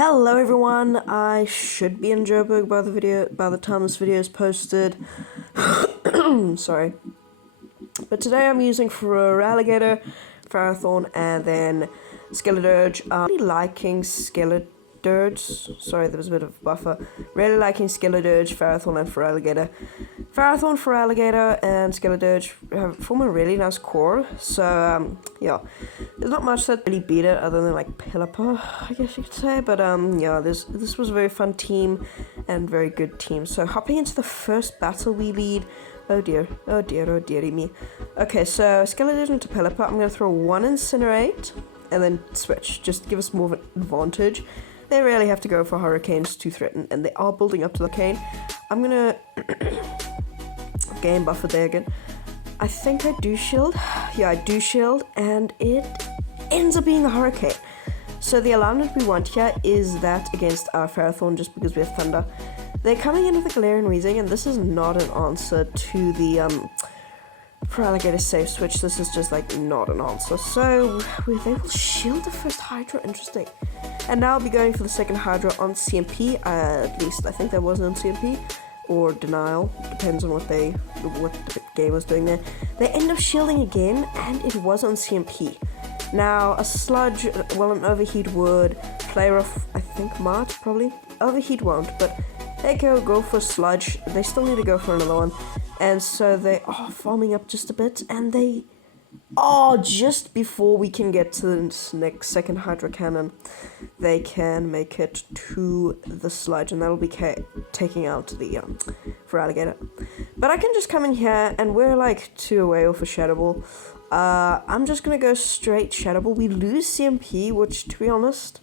Hello everyone, I should be in Joburg by the time this video is posted. Sorry. But today I'm using for Alligator, Ferrothorn, and then Skeledirge. Really liking Skeledirge. Sorry, there was a bit of buffer. Really liking Skeledirge, Ferrothorn, and for Alligator. Ferrothorn, for Alligator, and Skeledirge form a really nice core. So yeah, there's not much that really beat it other than like Pelipper, I guess you could say. But yeah, this was a very fun team and very good team. So hopping into the first battle we lead. Oh dear, oh dear, oh dearie me. Okay, so Skeledirge into Pelipper. I'm gonna throw one Incinerate and then switch. Just to give us more of an advantage. They really have to go for Hurricanes to threaten, and they are building up to the Hurricane. I'm gonna game buffer there again. I think I do shield. Yeah, I do shield, and it ends up being a Hurricane. So the alignment we want here is that against our Ferrothorn, just because we have Thunder. They're coming in with the Galarian Weezing, and this is not an answer to the for Alligator safe switch. This is just like not an answer. So they will shield the first Hydra. Interesting. And now I'll be going for the second Hydra on CMP. At least I think that wasn't on CMP. Or denial, depends on what the game was doing there. They end up shielding again, and it was on CMP. Now, a Sludge, well, an Overheat would play off, I think, March, probably. Overheat won't, but they go for Sludge. They still need to go for another one. And so they are farming up just a bit, and they are just before we can get to the next second Hydra Cannon. They can make it to the Sludge, and that'll be taking out the for Alligator. But I can just come in here, and we're like 2 away off a Shadow Ball. I'm just gonna go straight Shadow Ball. We lose CMP, which, to be honest,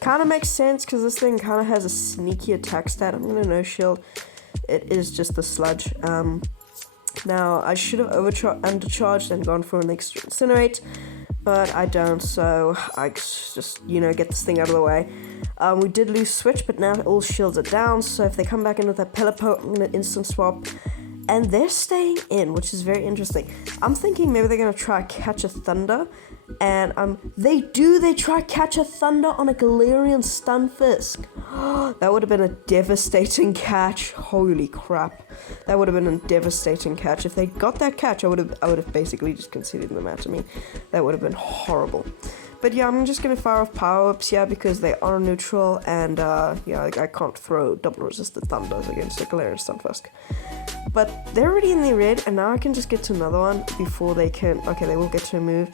kind of makes sense because this thing kind of has a sneaky attack stat. I'm gonna no shield. It is just the Sludge. Now, I should have undercharged and gone for an extra Incinerate, but I don't, so I just, get this thing out of the way. We did lose Switch, but now all shields are down, so if they come back in with that Pelipper, I'm going to instant swap. And they're staying in, which is very interesting. I'm thinking maybe they're going to try catch a Thunder, and they try catch a Thunder on a Galarian Stunfisk. That would have been a devastating catch. Holy crap. That would have been a devastating catch. If they got that catch, I would have basically just conceded the match. I mean, that would have been horrible. But yeah, I'm just going to fire off power-ups, because they are neutral, and I can't throw double-resisted Thunders against a Galarian Stunfisk. But they're already in the red, and now I can just get to another one before they can. Okay, they will get to a move.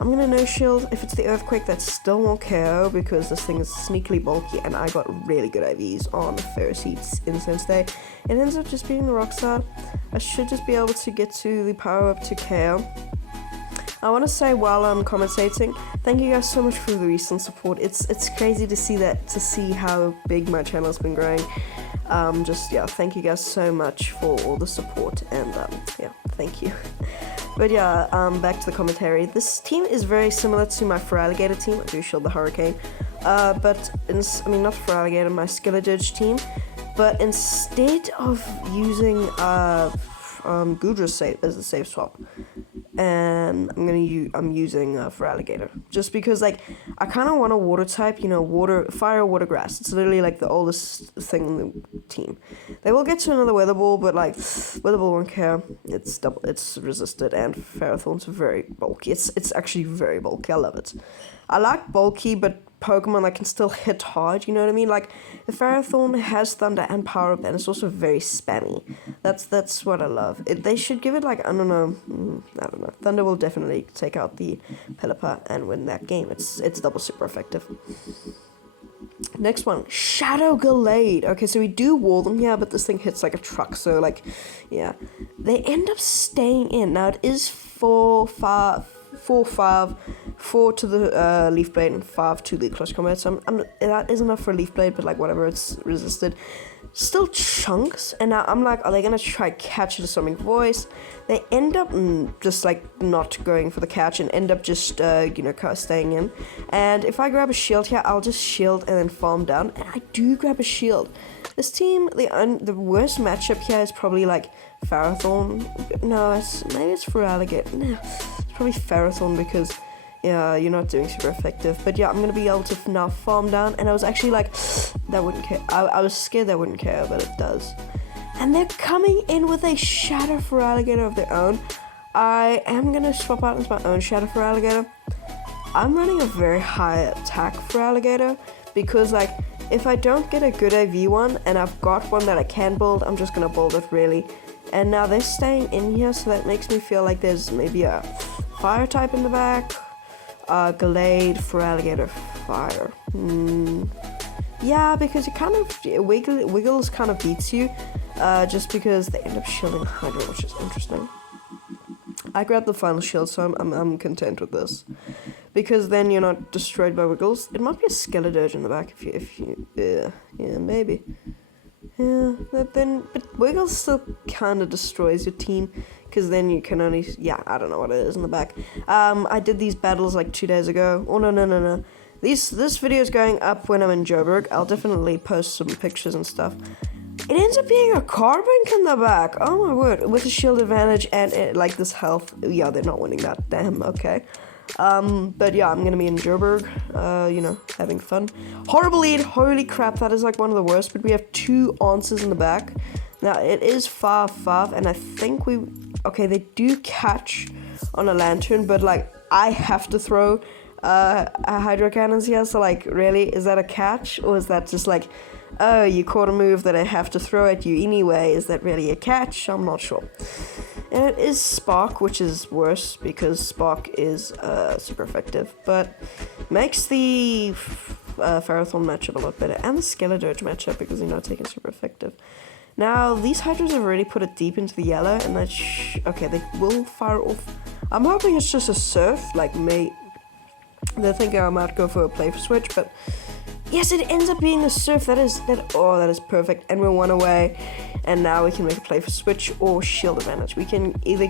I'm gonna no shield. If it's the Earthquake, that's still more KO because this thing is sneakily bulky, and I got really good IVs on Ferroseed's Incense Day. It ends up just being the Rock Star. I should just be able to get to the power up to KO. I want to say while I'm commentating, thank you guys so much for the recent support. It's crazy to see how big my channel has been growing. Thank you guys so much for all the support, and thank you. But yeah, back to the commentary. This team is very similar to my for Alligator team. I do shield the Hurricane, not for Alligator, my Skeledirge team. But instead of using Gudra as a save swap, and I'm using for Alligator, just because I kind of want a water type, fire, water, grass. It's literally like the oldest thing in the team. They will get to another Weather Ball, but Weather Ball won't care. It's resisted, and Ferrothorn's very bulky. It's actually very bulky. I love it. I like bulky, but Pokemon that can still hit hard, you know what I mean? Like, the Ferrothorn has Thunder and Power Up, and it's also very spammy. That's what I love. They should give it, I don't know. Thunder will definitely take out the Pelipper and win that game. It's double super effective. Next one, Shadow Gallade. Okay, so we do wall them here, but this thing hits like a truck, so yeah. They end up staying in. Now, it is 4-5, 4 to the Leaf Blade and 5 to the Close Combat. So that is enough for a Leaf Blade, but whatever, it's resisted. Still chunks, and now I'm like, are they gonna try catch the Sonic Voice? They end up just not going for the catch and end up just kind of staying in. And if I grab a shield here, I'll just shield and then farm down, and I do grab a shield. This team, the worst matchup here is probably Ferrothorn. No, maybe it's for Alligator. No, it's probably Ferrothorn because yeah, you're not doing super effective. But yeah, I'm gonna be able to now farm down, and I was actually like, that wouldn't care. I was scared that wouldn't care, but it does. And they're coming in with a Shadow Feraligatr of their own. I am gonna swap out into my own Shadow Feraligatr. I'm running a very high attack Feraligatr because like, if I don't get a good AV one, and I've got one that I can build, I'm just gonna build it really. And now they're staying in here, so that makes me feel like there's maybe a fire type in the back. Gallade Feraligatr fire. Yeah, because it kind of Wiggles kind of beats you, just because they end up shielding Hydra, which is interesting. I grabbed the final shield, so I'm content with this, because then you're not destroyed by Wiggles. It might be a Skeledirge in the back if you yeah, maybe. Yeah, but Wiggles still kind of destroys your team, because then you can only, yeah, I don't know what it is in the back. I did these battles like 2 days ago. Oh, no. This video is going up when I'm in Joburg. I'll definitely post some pictures and stuff. It ends up being a Carbink in the back. Oh my word, with a shield advantage and like this health. Yeah, they're not winning that. Damn, okay. But yeah, I'm gonna be in Joburg, you know, having fun. Horrible lead, holy crap, that is like one of the worst, but we have 2 answers in the back. Now, it is 5-5, and I think okay, they do catch on a lantern, but like, I have to throw a Hydro Cannons here, so like, really, is that a catch, or is that just like, oh, you caught a move that I have to throw at you anyway, is that really a catch? I'm not sure. And it is Spark, which is worse, because Spark is super effective, but makes the Ferrothorn matchup a lot better, and the Skeledirge matchup, because you're not taking super effective. Now, these Hydras have already put it deep into the yellow, and that okay, they will fire off. I'm hoping it's just a Surf, like they're thinking I might go for a Playful Switch, but yes, it ends up being a Surf. That is perfect, and we're 1 away, and now we can make a Playful Switch or Shield Advantage. We can either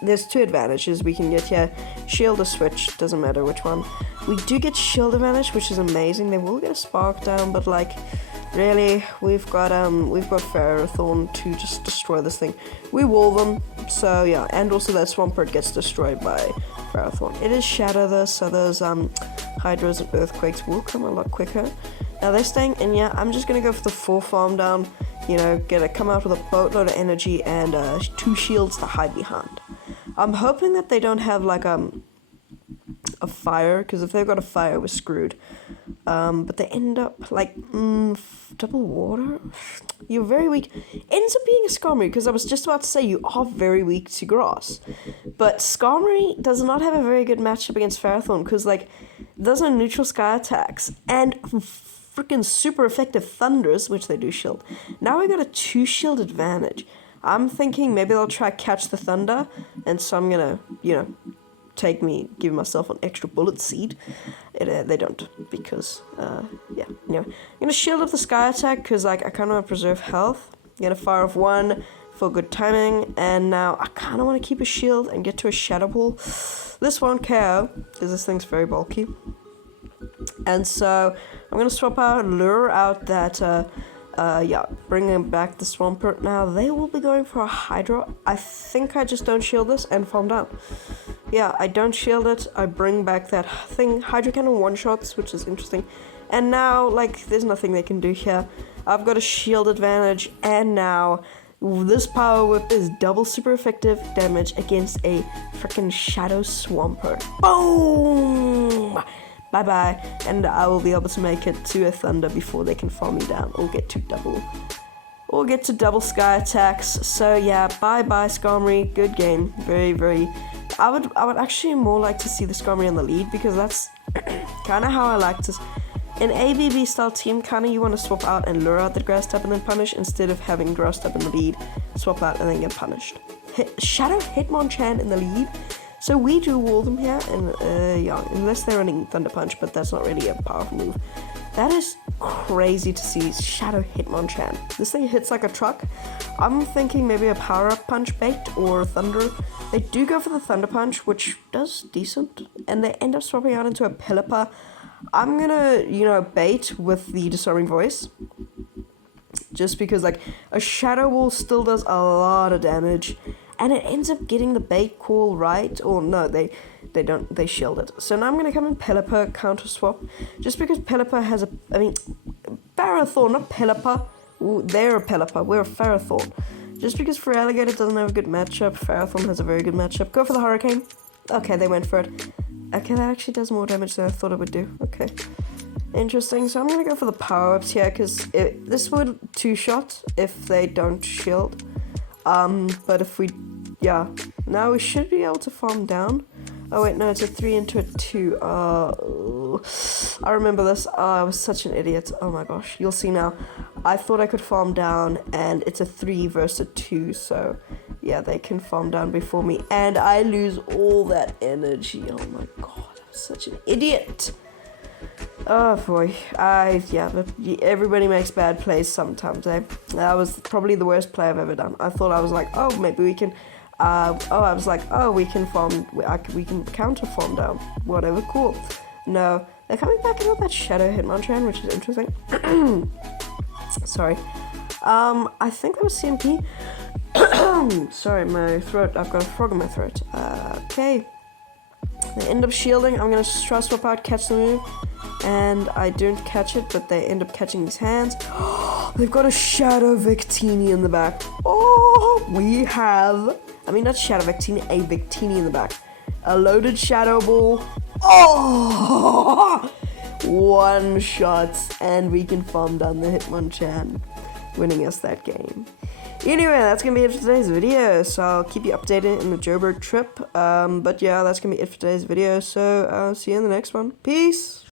there's 2 advantages. We can get here Shield or Switch, doesn't matter which one. We do get Shield Advantage, which is amazing. They will get a Spark down, but like, really, we've got Ferrothorn to just destroy this thing. We wall them, so yeah, and also that Swampert gets destroyed by Ferrothorn. It is Shadow though, so those Hydras and Earthquakes will come a lot quicker. Now they're staying in here. I'm just gonna go for the 4 farm down, you know, come out with a boatload of energy and 2 shields to hide behind. I'm hoping that they don't have like a fire, because if they've got a fire, we're screwed. But they end up like double water. You're very weak. Ends up being a Skarmory, because I was just about to say you are very weak to grass, but Skarmory does not have a very good matchup against Ferrothorn, because like those are neutral sky attacks and freaking super effective thunders, which they do shield. Now we got a 2 shield advantage. I'm thinking maybe they'll try catch the thunder, and so I'm gonna, you know, give myself an extra bullet seed. They don't, because yeah, you know, I'm gonna shield up the sky attack, because like I kind of want to preserve health. I'm gonna fire off 1 for good timing, and now I kind of want to keep a shield and get to a Shadow Ball. This won't KO, because this thing's very bulky, and so I'm gonna swap out, lure out that yeah, bringing back the Swampert. Now they will be going for a Hydra. I think I just don't shield this and farm down. Yeah, I don't shield it. I bring back that thing. Hydro Cannon one-shots, which is interesting. And now, like, there's nothing they can do here. I've got a shield advantage, and now this Power Whip is double super effective damage against a freaking Shadow Swampert. Boom! Bye-bye. And I will be able to make it to a Thunder before they can farm me down, or get to double sky attacks. So yeah, bye-bye Skarmory. Good game. Very, very... I would actually more like to see the Skarmory in the lead, because that's kind of how I like to... In ABB style team, kind of you want to swap out and lure out the grass type and then punish, instead of having grass type in the lead, swap out and then get punished. Shadow Hitmonchan in the lead. So we do wall them here, and yeah, unless they're running Thunder Punch, but that's not really a powerful move. That is crazy to see Shadow Hitmonchan. This thing hits like a truck. I'm thinking maybe a power-up punch bait or Thunder. They do go for the Thunder Punch, which does decent, and they end up swapping out into a Pelipper. I'm gonna, you know, bait with the Disarming Voice, just because like a Shadow Wall still does a lot of damage, and it ends up getting the bait call right, or no, they they shield it. So now I'm gonna come in Pelipper, counter swap, just because Pelipper has Ferrothorn, not Pelipper. Ooh, they're a Pelipper, we're a Ferrothorn. Just because Feraligatr doesn't have a good matchup, Ferrothorn has a very good matchup. Go for the Hurricane. Okay, they went for it. Okay, that actually does more damage than I thought it would do. Okay. Interesting. So I'm going to go for the power-ups here, because this would two-shot if they don't shield. But if we... Yeah. Now we should be able to farm down. Oh, wait, no, it's a 3 into a 2. I remember this. I was such an idiot. Oh, my gosh. You'll see now. I thought I could farm down, and it's a 3 versus a 2, so... Yeah, they can farm down before me, and I lose all that energy. Oh my god, I'm such an idiot. Oh boy, yeah, but everybody makes bad plays sometimes, eh? That was probably the worst play I've ever done. I thought I was like, oh, maybe we can, we can farm, we can counter farm down, whatever, cool. No, they're coming back in with that Shadow Hitmonchan, which is interesting. Sorry. I think that was CMP. Sorry, my throat. I've got a frog in my throat. Okay. They end up shielding. I'm gonna trust swap out, catch the move, and I don't catch it, but they end up catching these hands. They've got a Shadow Victini in the back. Oh, we have. I mean, not Shadow Victini, a Victini in the back. A loaded Shadow Ball. Oh, one shot, and we can farm down the Hitmonchan, winning us that game. Anyway, that's going to be it for today's video, so I'll keep you updated in the Joburg trip. But yeah, that's going to be it for today's video, so I'll see you in the next one. Peace!